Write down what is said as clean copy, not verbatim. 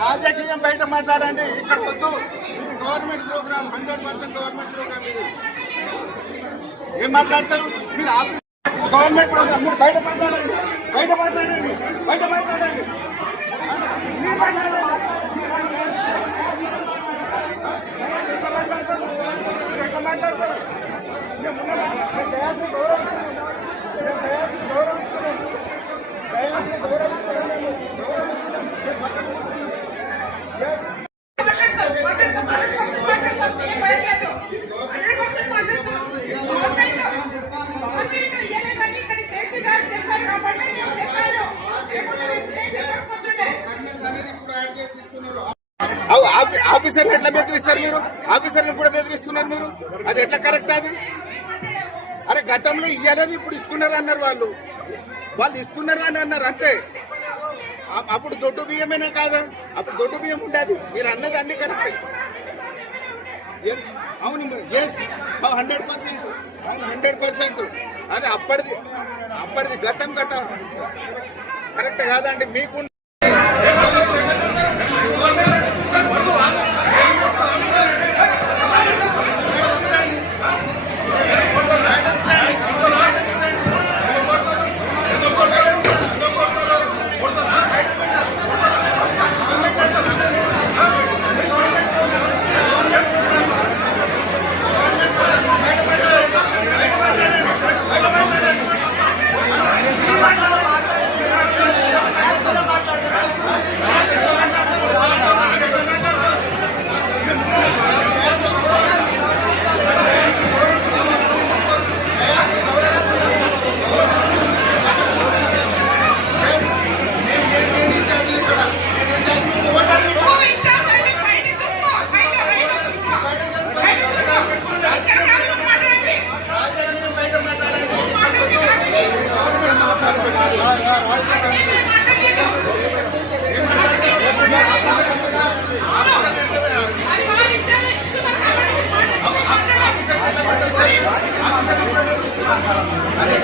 రాజకీయం బయట మాట్లాడండి. ఇక్కడ వద్దు. ఇది గవర్నమెంట్ ప్రోగ్రామ్, 100% గవర్నమెంట్ ప్రోగ్రామ్. ఇది ఏం మాట్లాడతారు మీరు? గవర్నమెంట్ ప్రోగ్రామ్ మీరు బయట మాట్లాడండి, బయట మాట్లాడండి, బయట మాట్లాడండి. ఆఫీసర్ని ఎట్లా బెదిరిస్తారు మీరు? ఆఫీసర్ని కూడా బెదిరిస్తున్నారు మీరు. అది ఎట్లా కరెక్ట్? అది అరే గతంలో ఇయ్యలేదు, ఇప్పుడు ఇస్తున్నారు అన్నారు. వాళ్ళు ఇస్తున్నారు అని అన్నారు అంతే. అప్పుడు దొడ్డు బియ్యమేనా కాదా? అప్పుడు దొడ్డు బియ్యం ఉండేది. మీరు అన్నది అన్ని కరెక్ట్. అవును, 100%. అది అప్పటిది గతం కరెక్ట్ కాదండి. మీకు అరే